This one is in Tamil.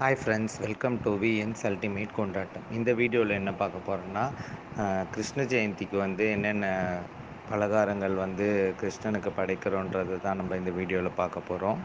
hi friends welcome to VN's ultimate கொண்டாட்டம் இந்த வீடியோவில் என்ன பார்க்க போகிறோன்னா கிருஷ்ண ஜெயந்திக்கு வந்து என்னென்ன பலகாரங்கள் வந்து கிருஷ்ணனுக்கு படைக்கிறோன்றது தான் நம்ம இந்த வீடியோவில் பார்க்க போகிறோம்